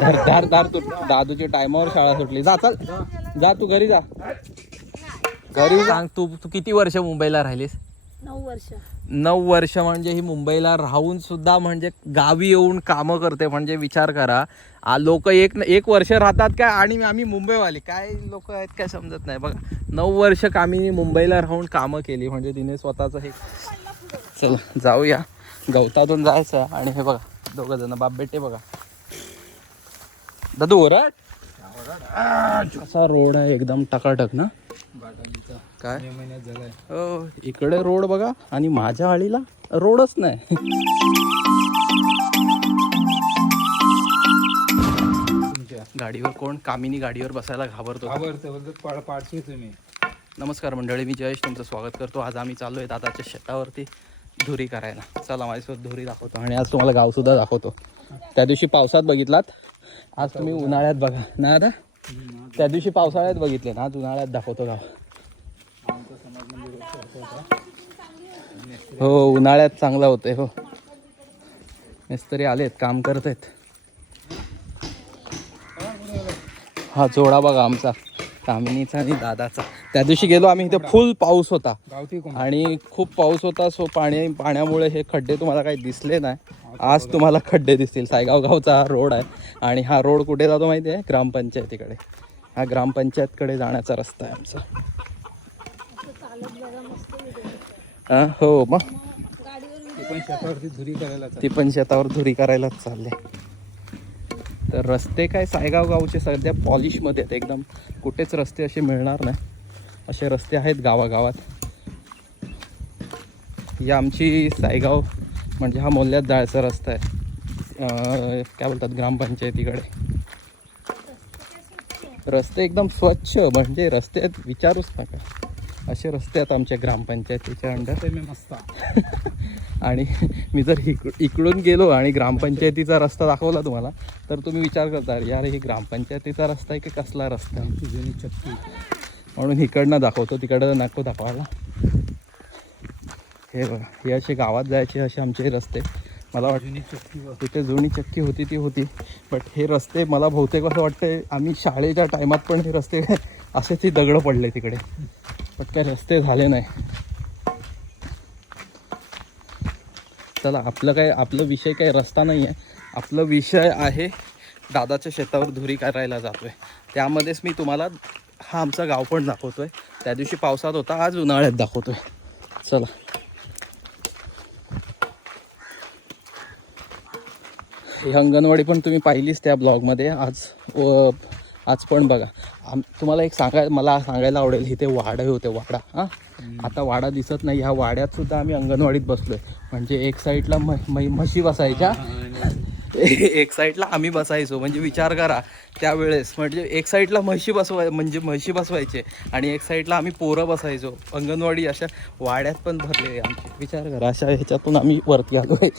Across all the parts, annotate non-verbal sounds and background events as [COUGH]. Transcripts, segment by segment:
धार धार धार तू. दादूची टायमावर शाळा सुटली. जा चल. जा तू घरी जा. घरी सांग तू तू किती वर्ष मुंबईला राहिलीस? नऊ वर्ष. नऊ वर्ष म्हणजे ही मुंबईला राहून सुद्धा म्हणजे गावी येऊन कामं करते म्हणजे विचार करा. लोक एक एक वर्ष राहतात काय? आणि आम्ही मुंबईवाले. काय लोक आहेत काय समजत नाही. बघा नऊ वर्ष कामिनी मुंबईला राहून कामं केली. म्हणजे तिने स्वतःचं हे चला जाऊया. गवतातून जायचं आणि हे बघा दोघं जण बाप बेटे बघा. दादू ओरड? असा रोड आहे एकदम टकाटक ना? काय? हो इकडे रोड बघा आणि माझ्या आळीला रोडच नाही. गाडीवर कोण? कामिनी गाडीवर बसायला घाबरतो तुम्ही. नमस्कार मंडळी मी जयेश तुमचं स्वागत करतो. आज आम्ही चाललो आहे दादाच्या शेतावरती धुरी करायला. चला माझ्यासोबत धुरी दाखवतो आणि आज तुम्हाला गावसुद्धा दाखवतो. त्या दिवशी पावसात बघितलात? आज तुम्ही उन्हाळ्यात बघा. ना आता? त्या दिवशी पावसाळ्यात बघितले ना आज उन्हाळ्यात दाखवतो गाव. हो उन्हाळ्यात चांगला होतंय हो. मिस्त्री आलेत काम करत आहेत हा जोडा बघा आमचा. कामिनीचा आणि दादाचा. त्या दिवशी गेलो आम्ही इथे फुल पाऊस होता. आणि खूप पाऊस होता सो पाणी पाण्यामुळे हे खड्डे तुम्हाला काही दिसले नाही. आज तुम्हाला खड्डे दिसतील. सायगाव गावचा हा रोड आहे. आणि हा रोड कुठे जातो माहिती आहे? ग्रामपंचायतीकडे. हा ग्रामपंचायतकडे जाण्याचा रस्ता आहे आमचा. हा, हो मग. ते पण शेतावरती धुरी करायला ती पण शेतावर धुरी करायलाच चालले. तर रस्ते काय सायगाव गावचे सध्या पॉलिशमध्ये आहेत एकदम. कुठेच रस्ते असे मिळणार नाही. असे रस्ते आहेत गावागावात. ही आमची सायगाव म्हणजे हा मोल्यात जायचा रस्ता आहे. काय बोलतात ग्रामपंचायतीकडे रस्ते एकदम स्वच्छ म्हणजे रस्ते विचारूच नका. असे रस्ते आहेत आमच्या ग्रामपंचायतीच्या अंडर ते मी मस्त [LAUGHS] आणि मी जर इक इकडून गेलो आणि ग्रामपंचायतीचा रस्ता दाखवला तुम्हाला तर तुम्ही विचार करता यार हे ग्रामपंचायतीचा रस्ता आहे की कसला रस्ता? आहे जुनी चक्की. म्हणून इकडनं दाखवतो तिकडं नको दाखवायला. हे बघा हे असे गावात जायचे असे आमचे रस्ते. मला वाटतं. तिथे जुनी चक्की होती ती होती. बट हे रस्ते मला बहुतेक असं वाटतं आम्ही शाळेच्या टायमात पण हे रस्ते असेच दगडं पडले तिकडे. बट काय रस्ते झाले नाही. चला आपलं काय आपलं विषय काय रस्ता नाही आहे. आपलं विषय आहे दादाच्या शेतावर धुरी करायला जातोय. त्यामध्येच मी तुम्हाला हा आमचा गाव पण दाखवतोय. त्या दिवशी पावसात होता आज उन्हाळ्यात दाखवतोय. चला. ही अंगणवाडी पण तुम्ही पाहिलीच त्या ब्लॉगमध्ये. आज व आज पण बघा. आम तुम्हाला एक सांगाय मला सांगायला आवडेल इथे वाडे होते वाडा. हां? आता वाडा दिसत नाही. ह्या वाड्यात सुद्धा आम्ही अंगणवाडीत बसलोय. म्हणजे एक साईडला म्हशी बसायच्या. [LAUGHS] एक साईडला आम्ही बसायचो. म्हणजे विचार करा त्यावेळेस. म्हणजे एक साईडला म्हशी बसवाय म्हणजे म्हशी बसवायचे आणि एक साईडला आम्ही पोरं बसायचो. अंगणवाडी अशा वाड्यात पण भरले आमचे. विचार करा अशा ह्याच्यातून आम्ही वरती आलो आहे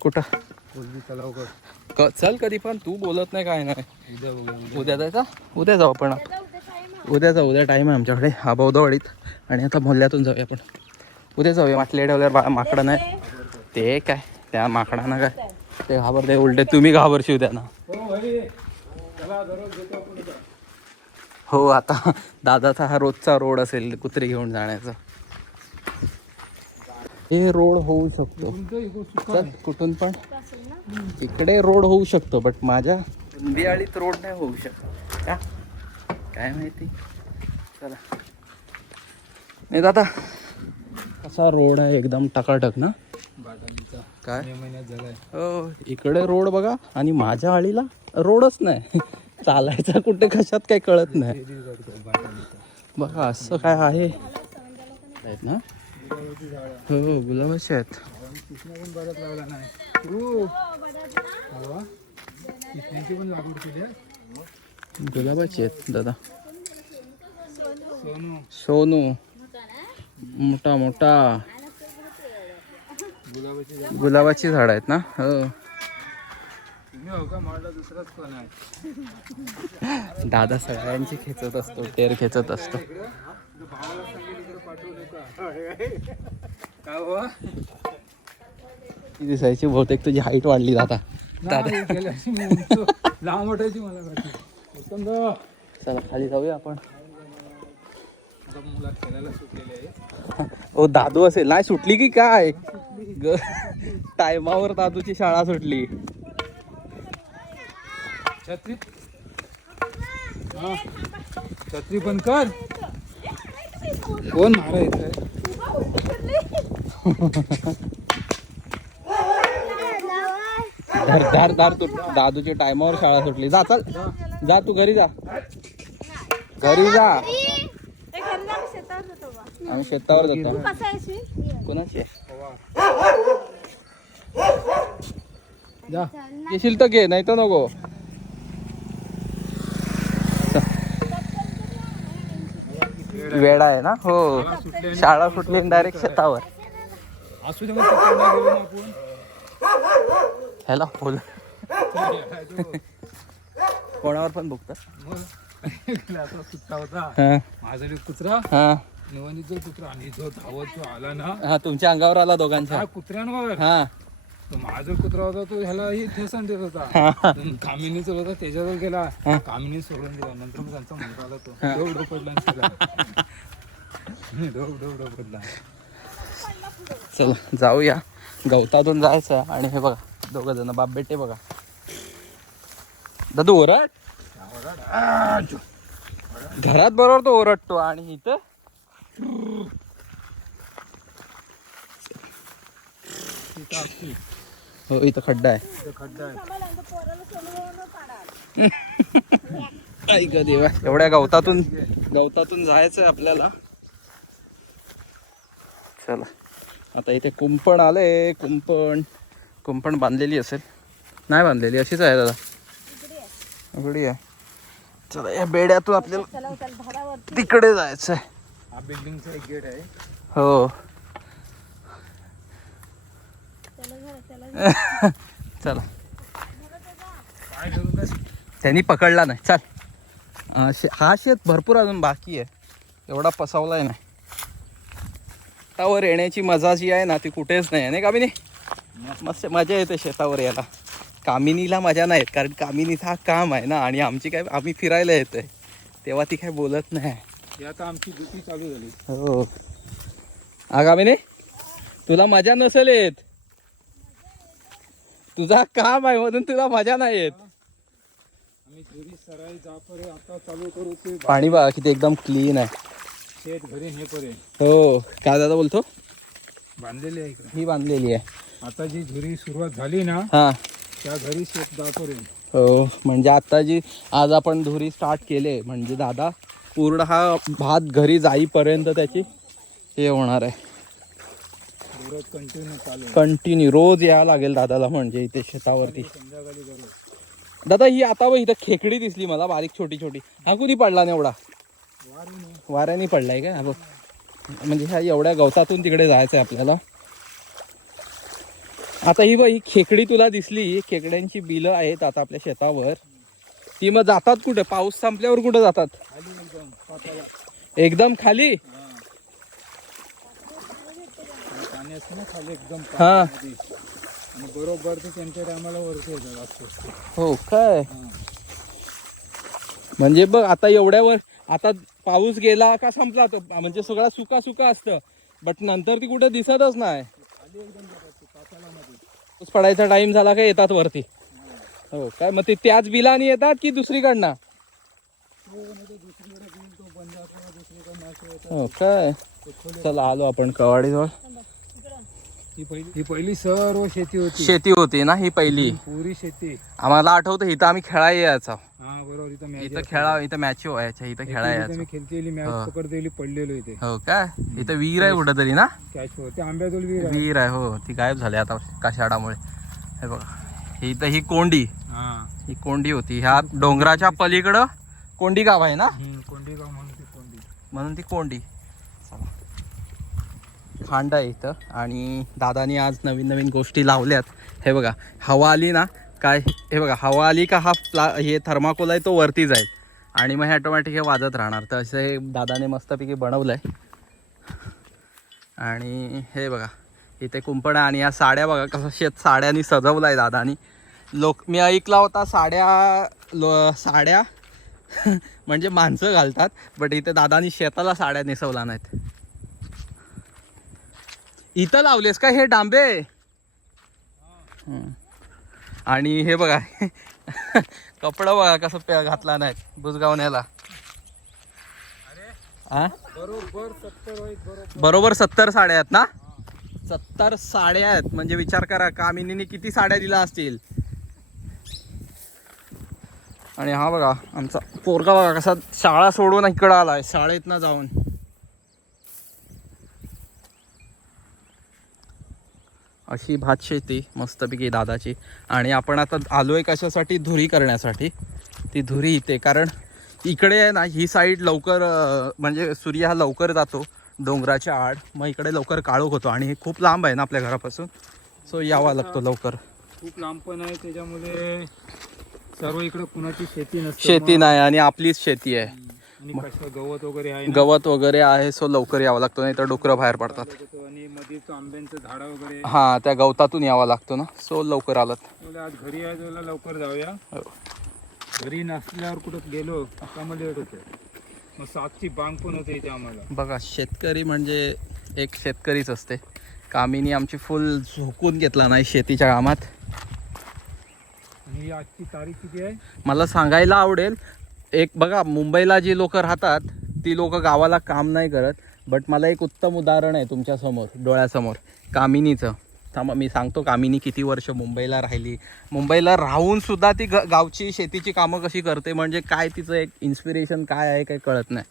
कुठं? क चल कधी पण तू बोलत नाही काय नाही. उद्या जायचा? उद्या जाऊ आपण. उद्या जाऊ उद्या टाईम आहे आमच्याकडे हा बौद्धवाडीत आणि आता मोहल्ल्यातून जाऊया आपण. उद्या जाऊया माटले ठेवल्यावर बा माकडं नाही. ते काय? त्या माकडांना काय? ते घाबरते उलटे तुम्ही घाबरशी उद्या. ना हो आता दादाचा हा रोजचा रोड असेल कुत्री घेऊन जाण्याचा. हे रोड होऊ शकतो. चल कुठून पण. इकडे रोड होऊ शकतो बट माझ्या बियाळीत रोड नाही होऊ शकत. का? काय माहिती? चला. नाही दादा. कसा रोड आहे? एकदम टकाटक ना? काय? महिन्यात हो इकडे रोड बघा. आणि माझ्या आळीला रोडच नाही. [LAUGHS] चालायचा कुठे कशात काही कळत नाही. बघा असं काय आहे. ना? हो, हो गुलाबाचे आहेत पण लावला नाही हो पण लागवड केली आहे गुलाबाचे आहेत दादा. सोनू. सोनू मोठा मोठा. गुलाबाची झाड गुलाबाची झाड आहेत ना? हो. दादा सगळ्यांची खेचत असतो टेर खेचत असतो. भावाला पाठवू नका हो दिसायची बहुतेक तुझी हाईट वाढली आता. लांब वाटायची मला दा. चला खाली जाऊया आपण. ओ दादू असेल नाही सुटली की काय? टायमावर दादूची शाळा सुटली. छत्री. छत्री पण कर. कोण? धर धार धार तू. दादूची टायमावर शाळा सुटली. जा चल. जा तू घरी जा. घरी जा. आम्ही शेतावर जातो. कोणाची? जा. येशील तर घे नाही तर नको. वेडा आहे ना? हो. शाळा सुटली डायरेक्ट शेतावर. असू दे मग गेलो ना आपण ह्याला बोल. कोणावर पण बघतात मग होता हा. माझा एक कुत्रा हा. निवानीचा कुत्रा आणि जो धावत जो आला ना हा तुमच्या अंगावर आला दोघांच्या त्या कुत्र्यांवर हा. तो माझा कुत्रा होता तो ह्यालाही ठेसन देत होता कामिनीचा होता त्याच्यावर गेला. हा. कामिनी सोडून दिला. नंतर मग त्यांचा मुलगा आला तो. डोब पडला आणि गेला. डोब डोब डोब पडला चला जाऊया. गवतातून जायचं आणि हे बघा दोघ जण बाप बेटे बघा. दादू ओरड. घरात बरोबर तो ओरडतो आणि इथं हो इथं खड्डा आहे खड्डा आहे. ऐक देवा एवढ्या गवतातून गवतातून जायचंय आपल्याला. चला. आता इथे कुंपण आले कुंपण. कुंपण बांधलेली असेल. नाही बांधलेली अशीच आहे दादा. उघडी आहे. चला या बेड्यातून आपल्याला तिकडे जायचंय. हा बिल्डिंगचा एक गेट आहे. हो. चला [LAUGHS] त्यांनी पकडला नाही. चल. हा शेत भरपूर अजून बाकी आहे. एवढा पसावलाय नाही. शेतावर येण्याची मजा जी आहे ना ती कुठेच नाही नाही कामिनी मस्त मजा येते शेतावर यायला. कामिनीला मजा नाही कारण कामिनीचा हा काम आहे ना आणि आमची काय आम्ही फिरायला येतोय. तेव्हा ती काय बोलत नाही. आता आमची ड्युटी चालू झाली. हो. हा कामिनी तुला मजा नसेल येत. तुझा काम आहे म्हणून तुला मजा नाही येत. पाणी बघा किती एकदम क्लीन आहे. शेत घरी हे करे हो काय दादा बोलतो? बांधलेले आहे इकडे. ही बांधलेली आहे. आता जी घरी सुरुवात झाली ना हा. त्या घरी शेत हो म्हणजे आता जी आज आपण धुरी स्टार्ट केले म्हणजे दादा पूर्ण हा भात घरी जाईपर्यंत त्याची हे होणार आहे. कंटिन्यू चालू आहे. कंटिन्यू रोज यावं लागेल दादाला म्हणजे इथे शेतावरती. संध्याकाळी गरज दादा ही आता बघ इथं खेकडी दिसली मला बारीक छोटी छोटी हा कुणी पडला नाही एवढा वाऱ्याने पडलाय का? बघ. म्हणजे ह्या एवढ्या गवतातून तिकडे जायचं आहे आपल्याला. आता ही बघ ही खेकडी तुला दिसली. खेकड्यांची बिलं आहेत आता आपल्या शेतावर. ती मग जातात कुठे? पाऊस संपल्यावर कुठे जातात? एकदम खाली? हा. बरोबर ते त्यांच्या टायमाला हो काय? म्हणजे बघ आता एवढ्यावर आता पाऊस गेला का संपला तो. म्हणजे सगळा सुका सुका असतं. बट नंतर ती कुठे दिसतच नाही. पाऊस पडायचा टाइम झाला का येतात वरती. हो काय मग ते त्याच बिलानी येतात की दुसरीकडनं? हो काय? चला आलो आपण कवाडीजवळ. ही पहिली? ही पहिली सर्व शेती होती. शेती होती ना ही पहिली. पुरी शेती. आम्हाला आठवतं इथं आम्ही खेळायला यायचो. हा बरोबर इथं मॅच इथं खेळा इथं मॅच व्हायच्या इथं खेळायला यायचो. मी खेळतेली हा. मॅच पकडतेली पडलेलो इथे. हो काय इथं विहीर आहे कुठं तरी ना? कॅच ते आंब्याजोल विहीर आहे. विहीर आहे हो. ती गायब झाली आता काशाडामुळे. हे बघा. ही इथं ही कोंडी. हा. ही कोंडी होती. ह्या डोंगराच्या पलीकडं कोंडी गाव आहे ना? हम्म, कोंडीगाव म्हणून ती कोंडी. म्हणून ती कोंडी. खांड आहे इथं. आणि दादानी आज नवीन नवीन गोष्टी लावल्यात. हे बघा हवा आली ना काय हे बघा हवा आली का हा प्ला हे थर्माकोल आहे तो वरती जाईल. आणि मग हे ऑटोमॅटिक हे वाजत राहणार. तर असं हे दादाने मस्तपैकी बनवलं आहे आणि हे बघा इथे कुंपण आहे आणि या साड्या बघा कसं शेत साड्यांनी सजवलं आहे दादानी. लोक मी ऐकला होता साड्या लो साड्या [LAUGHS] म्हणजे माणसं घालतात बट इथे दादानी शेताला साड्या नेसवला नाहीत. इथं लावलेस का हे डांबे? आणि हे बघा [LAUGHS] कपडा बघा कसं घातला नाही भुजगावण्याला बरोबर सत्तर बरोबर सत्तर साड्या आहेत ना? सत्तर साड्या आहेत. म्हणजे विचार करा कामिनीने किती साड्या दिल्या असतील? आणि हा बघा आमचा पोरगा बघा कसा शाळा सोडून इकडं आलाय शाळेतनं जाऊन. अशी भात शेती मस्तपैकी दादाची. आणि आपण आता आलोय कशासाठी? धुरी करण्यासाठी. ती धुरी इथे कारण इकडे आहे ना ही साईड लवकर म्हणजे सूर्य हा लवकर जातो डोंगराच्या आड. मग इकडे लवकर काळोख होतो आणि हे खूप लांब आहे ना आपल्या घरापासून. सो यावा लागतो लवकर. खूप लांब पण आहे त्याच्यामुळे सर्व इकडे कुणाची शेती नसते शेती नाही आणि आपलीच शेती आहे. आणि कसं गवत वगैरे आहे ना. गवत वगैरे आहे सो लवकर यावं लागतं नाही तर डुकरं बाहेर पडतात. आणि मध्येच आंब्यांचं झाडं वगैरे. हां त्या गवतातून यावं लागतो ना सो लवकर आलात बोलले आज घरी आहे लवकर जाऊया. हो. घरी नसल्यावर कुठं गेलो का मग लेट होते मग सातची बांग पण होते इथे आम्हाला. बघा शेतकरी म्हणजे एक शेतकरीच असते. कामिनी आमची फुल झोकून घेतला नाही शेतीच्या कामात. आणि आजची तारीख किती आहे? मला सांगायला आवडेल एक बघा मुंबईला जी लोक राहतात ती लोक गावाला काम नाही करत. बट मला एक उत्तम उदाहरण आहे तुमच्यासमोर डोळ्यासमोर. कामिनीचं. थांबा मी सांगतो कामिनी किती वर्ष मुंबईला राहिली. मुंबईला राहून सुद्धा ती ग गावची शेतीची कामं कशी करते म्हणजे काय तिचं एक इन्स्पिरेशन काय आहे काय कळत नाही.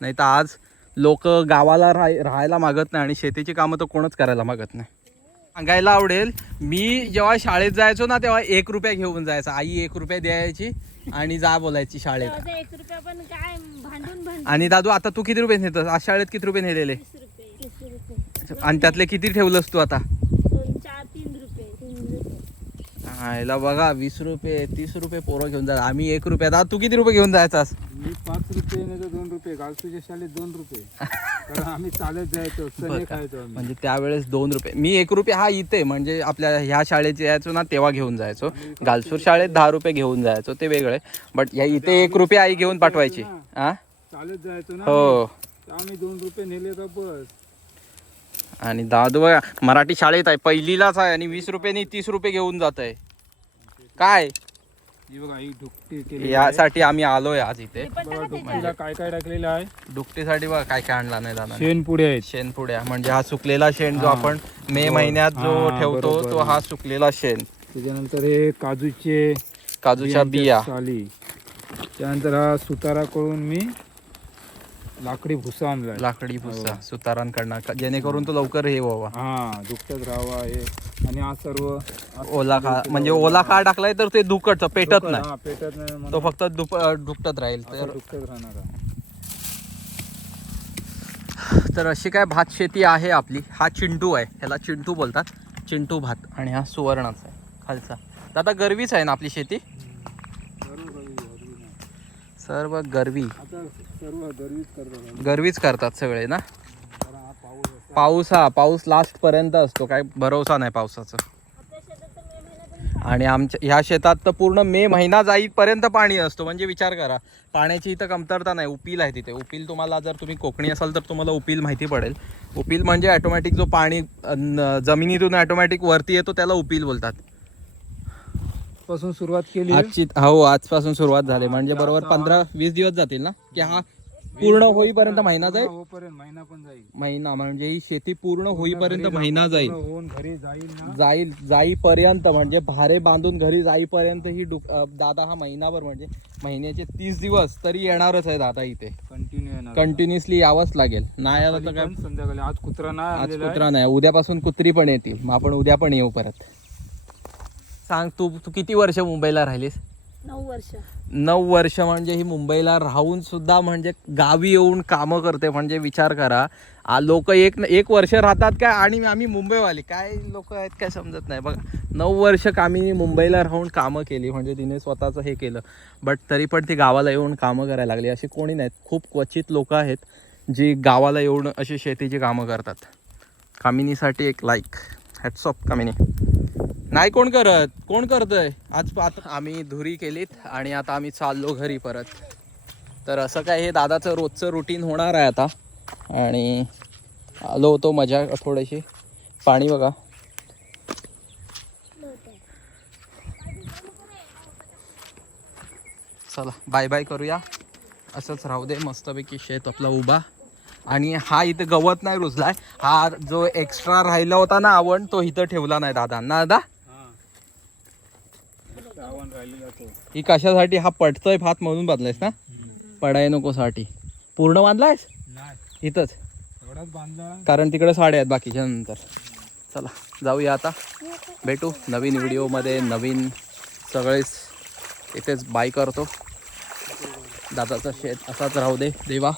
नाही तर आज लोक गावाला राह राहायला मागत नाही आणि शेतीची कामं तर कोणच करायला मागत नाही. सांगायला आवडेल. मी जेव्हा शाळेत जायचो ना तेव्हा एक रुपया घेऊन जायचा. आई एक रुपया द्यायची आणि जा बोलायची शाळेत. तेव्हा एक रुपया पण काय भांडून भांडून. आणि दादू आता तू किती रुपये नेतस आज शाळेत किती रुपये नेलेले? आणि त्यातले किती ठेवलंस तू आता दोन चार तीन रुपये तीन रुपये याला बघा वीस रुपये तीस रुपये पोरं घेऊन जा आम्ही एक रुपया दादा तू किती रुपये घेऊन जायचास? मी पाच रुपये नाही तर दोन रुपये. गालसूच्या शाळेत दोन रुपये. कारण आम्ही चालत जायचो चणे. खायचो आम्ही. म्हणजे त्यावेळेस दोन रुपये. मी एक रुपये हा इथे म्हणजे आपल्या ह्या शाळेत यायचो ना तेव्हा घेऊन जायचो. गालसूर शाळेत दहा रुपये घेऊन जायचो ते वेगळे. बट या इथे एक रुपये आई घेऊन पाठवायची. हा चालत जायचो ना हो. तर आम्ही दोन रुपये नेले का बस. आणि दादू बघा मराठी शाळेत आहे पहिलीलाच आहे आणि वीस रुपयानी तीस रुपये घेऊन जात आहे काय? ही बघा ही डुकटी केली आहे. यासाठी आम्ही आलोय आज इथे. बघा काय काय टाकलेलं आहे? दुपटीसाठी बघा काय काय आणला नाही दादा शेण पुढे आहेत. शेणपुड्या म्हणजे हा सुकलेला शेण जो. आपण मे हो. महिन्यात जो हा, ठेवतो बरोबर. तो हा सुकलेला शेण. त्याच्यानंतर हे काजूचे काजूच्या बिया. साली. त्यानंतर हा सुतारा करून मी लाकडी भुसा आणलाय. लाकडी भुसा हो. सुतारांकडनं. जेणेकरून तो लवकर हे व्हावा. हा दुखतच राहावा हे आणि हा सर्व ओला खा म्हणजे ओला खा टाकलाय तर ते दुखट पेटत नाही. हा, पेटत नाही म्हणून तो फक्त दुप दुपटत राहील असं तर दुखतच राहणार हा. तर अशी काय भात शेती आहे आपली. हा चिंटू आहे. ह्याला चिंटू बोलतात. चिंटू भात. आणि हा सुवर्णाचा आहे. खालचा. दादा गरवीच आहे ना आपली शेती सर्व गरवी, गरवी नाही. सर्व गरवी. आता सर्व गरवीच करतात आम्ही. गरवीच करतात सगळे ना? पाऊस हा पाऊस लास्ट पर्यंत असतो. काय भरोसा नाही पावसाचा. आणि आमच्या ह्या शेतात तर पूर्ण मे महिना जाईपर्यंत पाणी असतो. म्हणजे विचार करा पाण्याची इथं कमतरता नाही. उपील आहे तिथे. उपील तुम्हाला जर तुम्ही कोकणी असाल तर तुम्हाला उपील माहिती पडेल. उपील म्हणजे ऑटोमॅटिक जो पाणी जमिनीतून ऑटोमॅटिक वरती येतो त्याला उपील बोलतात. पासून सुरुवात केली आजची हो आजपासून सुरुवात झाली. म्हणजे बरोबर पंधरा वीस दिवस जातील ना? की हा पूर्ण होईपर्यंत महिना जाईल? होईपर्यंत महिना पण जाईल. महिना म्हणजे ही शेती पूर्ण होईपर्यंत महिना जाईल. पूर्ण होऊन घरी जाईल ना? जाईल जाईपर्यंत म्हणजे भारे बांधून घरी जाईपर्यंत ही डुक दादा हा महिनाभर म्हणजे महिन्याचे तीस दिवस तरी येणारच आहे दादा इथे. कंटिन्यू येणार कंटिन्युअसली यावंच लागेल. नाही आलं तर काय? संध्याकाळी. आज कुत्रा नाही आज आहे. कुत्रा नाही. उद्यापासून कुत्री पण येतील. मग आपण उद्या पण येऊ परत. सांग तू तू किती वर्ष मुंबईला राहिलीस? नऊ वर्ष. नऊ वर्ष म्हणजे ही मुंबईला राहून सुद्धा म्हणजे गावी येऊन कामं करते म्हणजे विचार करा. लोक एक एक वर्ष राहतात काय? आणि आम्ही मुंबईवाले. काय लोक आहेत काय समजत नाही. बघा नऊ वर्ष कामी मुंबईला राहून कामं केली म्हणजे तिने स्वतःचं हे केलं. बट तरी पण ती गावाला येऊन कामं करायला लागली. अशी कोणी नाहीत. खूप क्वचित लोक आहेत जी गावाला येऊन अशी शेतीची कामं करतात. कामिनीसाठी एक लाईक हॅट्स ऑफ कामिनी. नाही कोण करत? कोण करतय? आज आता आम्ही धुरी केलीत आणि आता आम्ही चाललो घरी परत. तर असं काय हे दादाचं रोजचं रुटीन होणार आहे आता. आणि आलो होतो मजा थोडीशी. पाणी बघा. चला बाय बाय करूया. असंच राहू दे मस्तपैकी शेत आपला उभा. आणि हा इथं गवत नाही रुजलाय. हा जो एक्स्ट्रा राहिला होता ना आवण तो इथं ठेवला नाही दादा ना दादा? ही कशासाठी? हा पडतोय भात म्हणून बांधलायस ना? पडाय नको साठी पूर्ण बांधलायस? इथंच. कारण तिकडे साड्या आहेत बाकीच्या नंतर. चला जाऊया आता. भेटू नवीन व्हिडिओमध्ये नवीन सगळेच. इथेच बाय करतो. दादाचं शेत असाच राहू दे देवा.